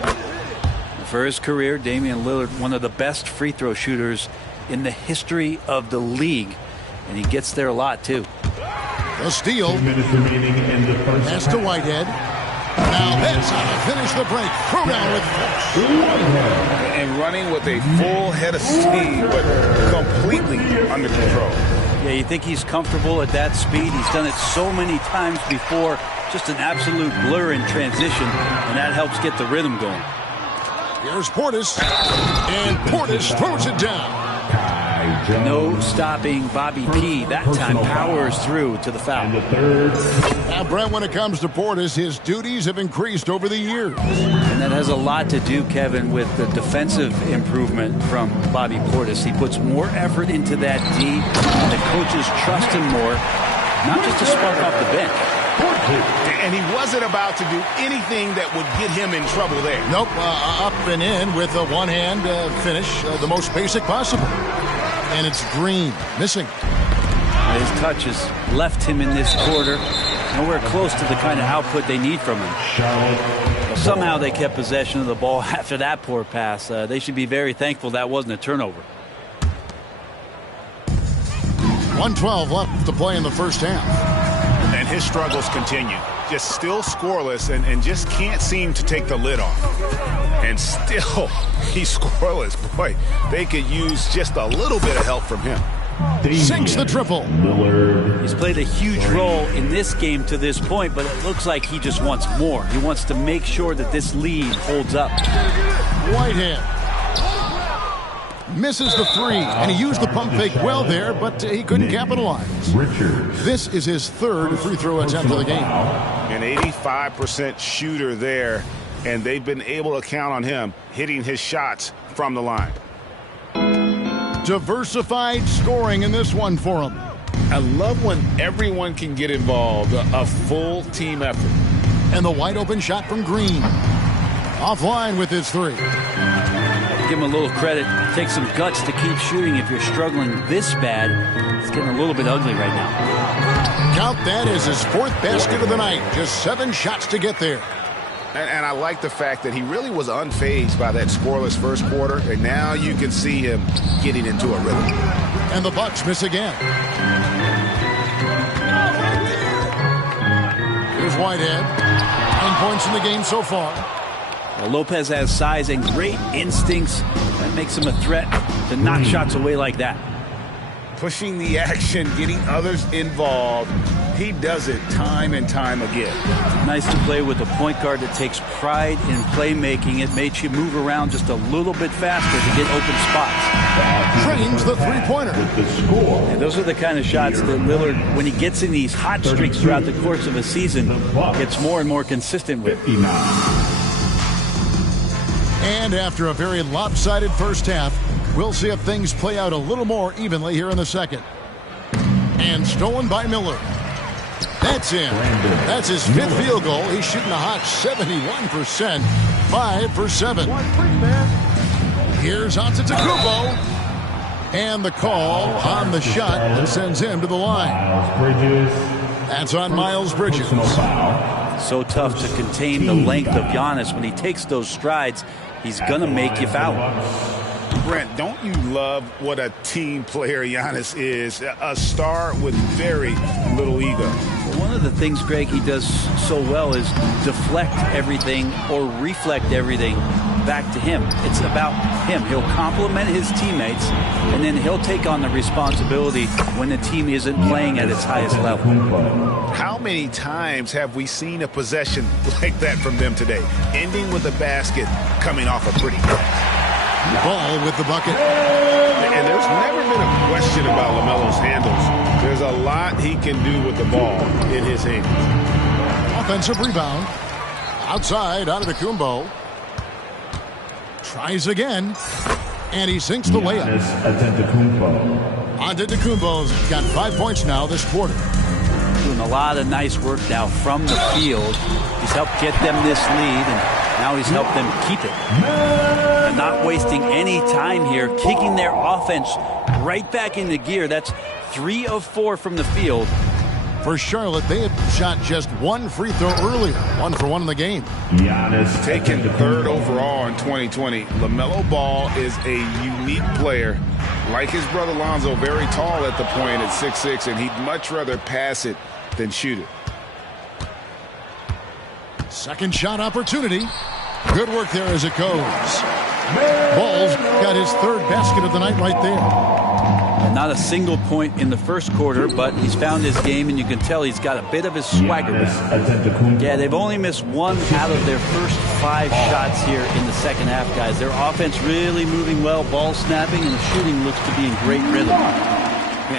For his career, Damian Lillard, one of the best free throw shooters in the history of the league. And he gets there a lot, too. The steal. Pass to Whitehead. Now that's how to finish the break. Throw down with force. And running with a full head of steam, but completely under control. Yeah, you think he's comfortable at that speed. He's done it so many times before. Just an absolute blur in transition, and that helps get the rhythm going. Here's Portis, and Portis throws it down. No stopping Bobby P. That time powers through to the foul. Now, Brent, when it comes to Portis, his duties have increased over the years. And that has a lot to do, Kevin, with the defensive improvement from Bobby Portis. He puts more effort into that D, and the coaches trust him more, not just to spark off the bench. And he wasn't about to do anything that would get him in trouble there. Nope, up and in with a one-hand finish, the most basic possible. And it's Green, missing. His touch has left him in this quarter. Nowhere close to the kind of output they need from him. Well, somehow they kept possession of the ball after that poor pass. They should be very thankful that wasn't a turnover. 1:12 left to play in the first half. And his struggles continue. Just still scoreless and just can't seem to take the lid off. And still, he's scoreless. Boy, they could use just a little bit of help from him. Sinks the triple. He's played a huge role in this game to this point, but it looks like he just wants more. He wants to make sure that this lead holds up. Whitehead misses the 3, and he used the pump fake well there, but he couldn't capitalize. This is his third free throw attempt of the game. An 85% shooter there. and they've been able to count on him hitting his shots from the line. Diversified scoring in this one for him. I love when everyone can get involved, a full team effort. And the wide open shot from Green. Offline with his three. Give him a little credit. Take some guts to keep shooting if you're struggling this bad. It's getting a little bit ugly right now. Count that as his fourth basket of the night. Just 7 shots to get there. And I like the fact that he really was unfazed by that scoreless first quarter, and now you can see him getting into a rhythm. And the Bucks miss again. Here's Whitehead. 9 points in the game so far. Well, Lopez has size and great instincts. That makes him a threat to knock shots away like that. Pushing the action, getting others involved. He does it time and time again. Nice to play with a point guard that takes pride in playmaking. It makes you move around just a little bit faster to get open spots. Trains the three-pointer. And those are the kind of shots that Lillard, when he gets in these hot streaks throughout the course of a season, gets more and more consistent with. And after a very lopsided first half, we'll see if things play out a little more evenly here in the second. And stolen by Miller. That's in. That's his 5th field goal. He's shooting a hot 71%. 5 for 7. Here's Antetokounmpo. And the call on the shot that sends him to the line. That's on Miles Bridges. So tough to contain the length of Giannis. When he takes those strides, he's going to make you foul. Brent, don't you love what a team player Giannis is? A star with very little ego. One of the things, Greg, he does so well is deflect everything or reflect everything back to him. It's about him. He'll compliment his teammates, and then he'll take on the responsibility when the team isn't playing at its highest level. How many times have we seen a possession like that from them today? Ending with a basket coming off a pretty cut. Ball with the bucket. And there's never been a question about LaMelo's handles. There's a lot he can do with the ball in his hands. Offensive rebound. Outside, Antetokounmpo. Tries again. And he sinks the layup. Antetokounmpo's got 5 points now this quarter. Doing a lot of nice work now from the field. He's helped get them this lead, and now he's helped them keep it. And not wasting any time here, kicking their offense right back into gear. That's 3 of 4 from the field. For Charlotte, they had shot just 1 free throw earlier. 1 for 1 in the game. Giannis taken 3rd overall in 2020. LaMelo Ball is a unique player. Like his brother Lonzo, very tall at the point at 6'6", and he'd much rather pass it than shoot it. Second shot opportunity. Good work there as it goes. Ball's got his 3rd basket of the night right there. Not a single point in the first quarter, but he's found his game, and you can tell he's got a bit of his swagger back. Yeah, they've only missed 1 out of their first 5 shots here in the second half, guys. Their offense really moving well, ball snapping, and the shooting looks to be in great rhythm.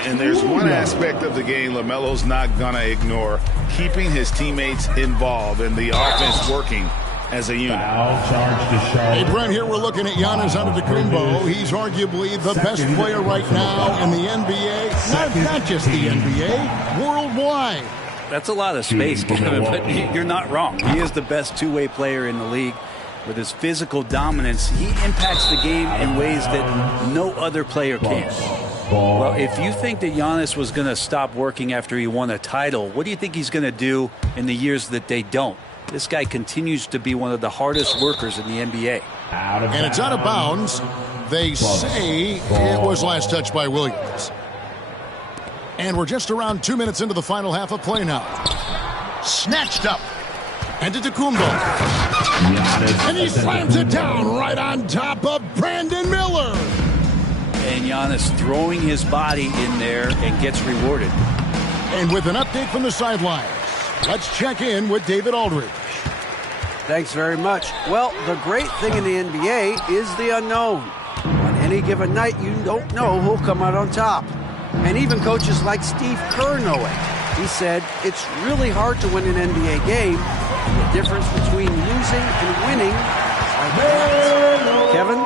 And there's one aspect of the game LaMelo's not going to ignore, keeping his teammates involved and the offense working as a unit. Hey, Brent, here we're looking at Giannis Antetokounmpo. He's arguably the best player right now in the NBA. Not just the NBA, worldwide. That's a lot of space, Kevin, but you're not wrong. He is the best two-way player in the league. With his physical dominance, he impacts the game in ways that no other player can. Well, if you think that Giannis was going to stop working after he won a title, what do you think he's going to do in the years that they don't? This guy continues to be one of the hardest workers in the NBA. And it's out of bounds. They say it was last touched by Williams. And we're just around 2 minutes into the final half of play now. Snatched up. Antetokounmpo. And he slams it down right on top of Brandon Miller. And Giannis throwing his body in there and gets rewarded. And with an update from the sidelines, let's check in with David Aldridge. Thanks very much. Well, the great thing in the NBA is the unknown. On any given night, you don't know who'll come out on top. And even coaches like Steve Kerr know it. He said, it's really hard to win an NBA game The difference between losing and winning. Kevin?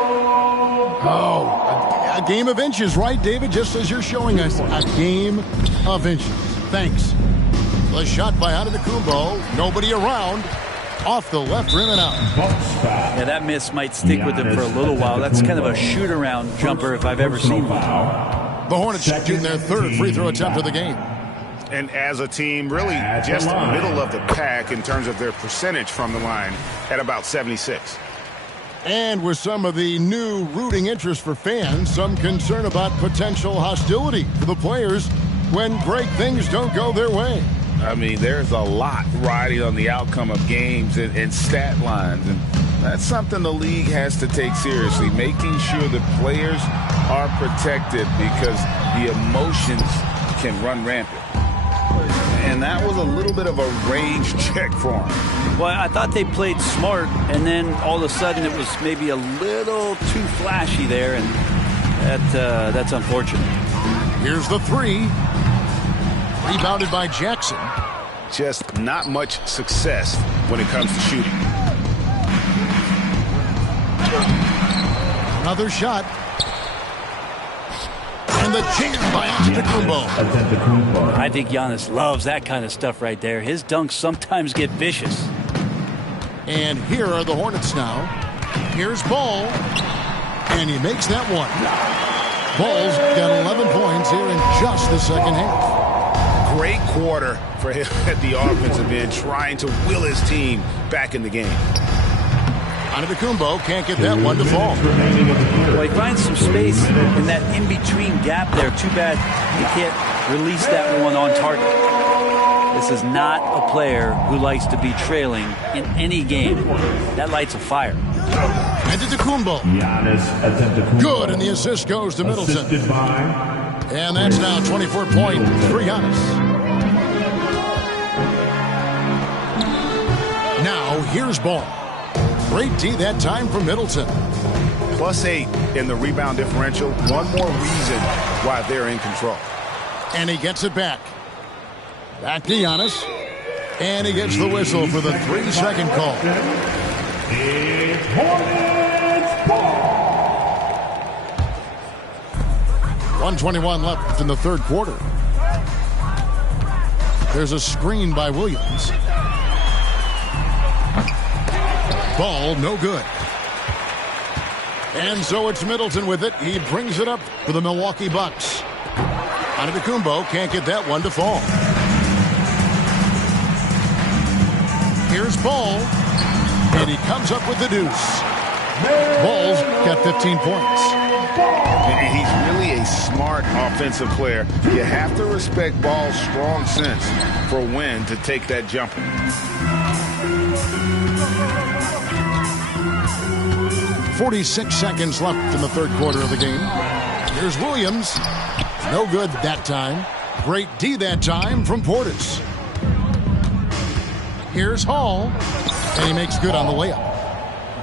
Oh, a game of inches, right, David? Just as you're showing us, a game of inches. Thanks. The shot by Antetokounmpo. Nobody around. Off the left rim and out. Yeah, that miss might stick with him for a little while. That's kind of a shoot-around jumper if I've ever seen one. The Hornets shooting their third free throw attempt of the game. And as a team, really just middle of the pack in terms of their percentage from the line at about 76. And with some of the new rooting interest for fans, some concern about potential hostility for the players when great things don't go their way. I mean, there's a lot riding on the outcome of games and stat lines, and that's something the league has to take seriously, making sure the players are protected because the emotions can run rampant. And that was a little bit of a range check for him. Well, I thought they played smart, and then all of a sudden it was maybe a little too flashy there, and that's unfortunate. Here's the three. Rebounded by Jackson. Just not much success when it comes to shooting. Another shot. And the chance by Antetokounmpo. I think Giannis loves that kind of stuff right there. His dunks sometimes get vicious. And here are the Hornets now. Here's Ball. And he makes that one. Ball's got 11 points here in just the second half. Great quarter for him at the offensive end, trying to will his team back in the game. Antetokounmpo can't get that one to fall. Well, he finds some space in that in-between gap there. Too bad he can't release that one on target. This is not a player who likes to be trailing in any game. That lights a fire. Antetokounmpo. Good, and the assist goes to Middleton. And that's now 24 points for Giannis. Now here's Ball. Great D that time for Middleton. +8 in the rebound differential. One more reason why they're in control. And he gets it back. Back to Giannis. And he gets the whistle for the 3-second call. 1:21 left in the third quarter. There's a screen by Williams. Ball, no good. And so it's Middleton with it. He brings it up for the Milwaukee Bucks. Antetokounmpo can't get that one to fall. Here's Ball. And he comes up with the deuce. Ball's got 15 points. And he's really a smart offensive player. You have to respect Ball's strong sense for when to take that jumper. 46 seconds left in the third quarter of the game. Here's Williams. No good that time. Great D that time from Portis. Here's Hall. And he makes good on the layup.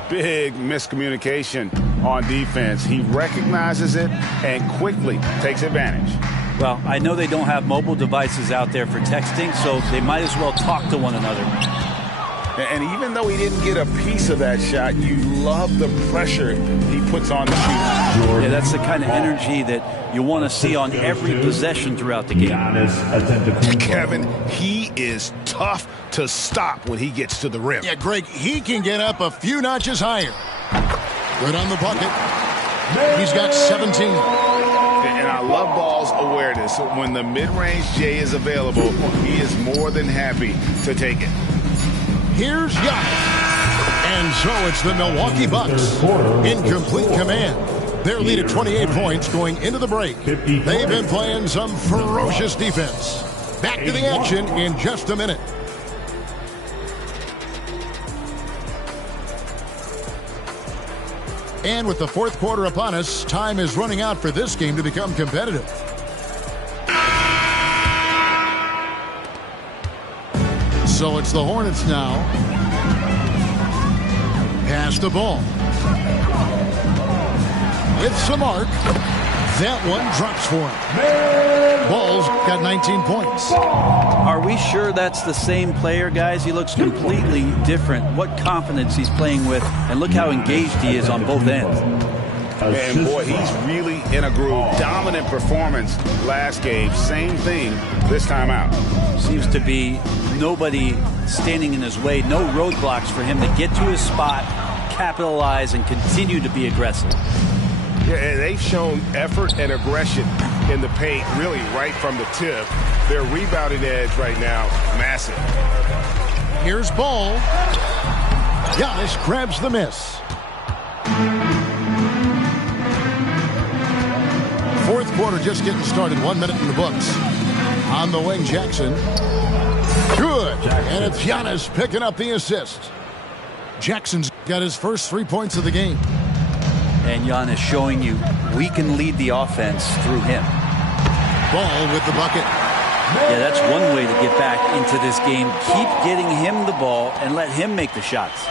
Big miscommunication on defense. He recognizes it and quickly takes advantage. Well, I know they don't have mobile devices out there for texting, so they might as well talk to one another. And even though he didn't get a piece of that shot, you love the pressure he puts on the shooter. Yeah, that's the kind of energy that you want to see on every possession throughout the game. Kevin, he is tough to stop when he gets to the rim. Yeah, Greg, he can get up a few notches higher. Good on the bucket. He's got 17. And I love Ball's awareness. When the mid-range J is available, he is more than happy to take it. Here's Giannis. And so it's the Milwaukee Bucks in complete command. Their lead at 28 points going into the break. They've been playing some ferocious defense. Back to the action in just a minute. And with the fourth quarter upon us, time is running out for this game to become competitive. So it's the Hornets now. Pass the ball. With some arc. That one drops for him. Ball's got 19 points. Are we sure that's the same player, guys? He looks completely different. What confidence he's playing with, and look how engaged he is on both ends. And boy, he's really in a groove. Dominant performance last game. Same thing this time out. Seems to be nobody standing in his way. No roadblocks for him to get to his spot, capitalize, and continue to be aggressive. Yeah, and they've shown effort and aggression in the paint, really right from the tip. Their rebounding edge right now, massive. Here's Ball. Giannis grabs the miss. Fourth quarter just getting started. 1 minute in the books. On the wing, Jackson. Good. And it's Giannis picking up the assist. Jackson's got his first 3 points of the game. And Giannis showing you we can lead the offense through him. Ball with the bucket. Yeah, that's one way to get back into this game. Keep getting him the ball and let him make the shots.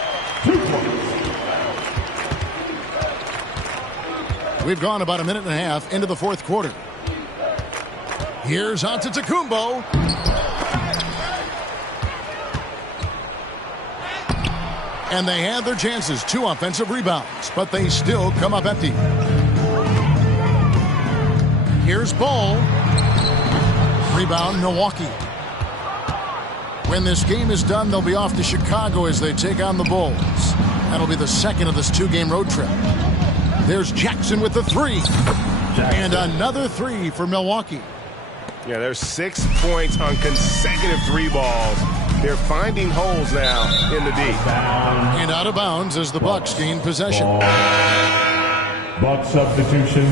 We've gone about a minute and a half into the fourth quarter. Here's Antetokounmpo. And they had their chances. 2 offensive rebounds, but they still come up empty. Here's Ball. Rebound, Milwaukee. When this game is done, they'll be off to Chicago as they take on the Bulls. That'll be the second of this 2-game road trip. There's Jackson with the 3. And another 3 for Milwaukee. Yeah, there's 6 points on consecutive 3 balls. They're finding holes now in the D. And out of bounds as the Bucks gain possession. Bucks substitution.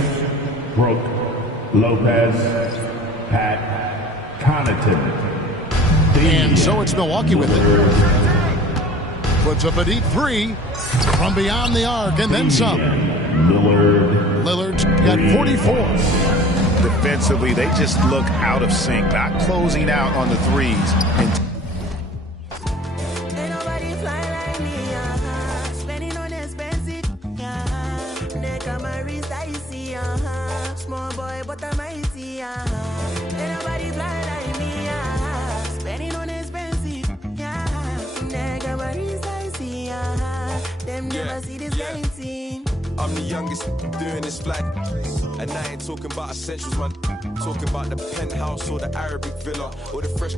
Brooke, Lopez, Pat, Connaughton. And so it's Milwaukee with it. Puts up a deep 3 from beyond the arc and then some. Lillard's got 44. Defensively, they just look out of sync, not closing out on the threes. And small boy, but I'm mighty, Ain't nobody fly like me, spending on expensive, Nigga, but it's icy, them never see this 19. I'm the youngest doing this flat. And I ain't talking about essentials, man. Talking about the penthouse or the Arabic villa or the fresh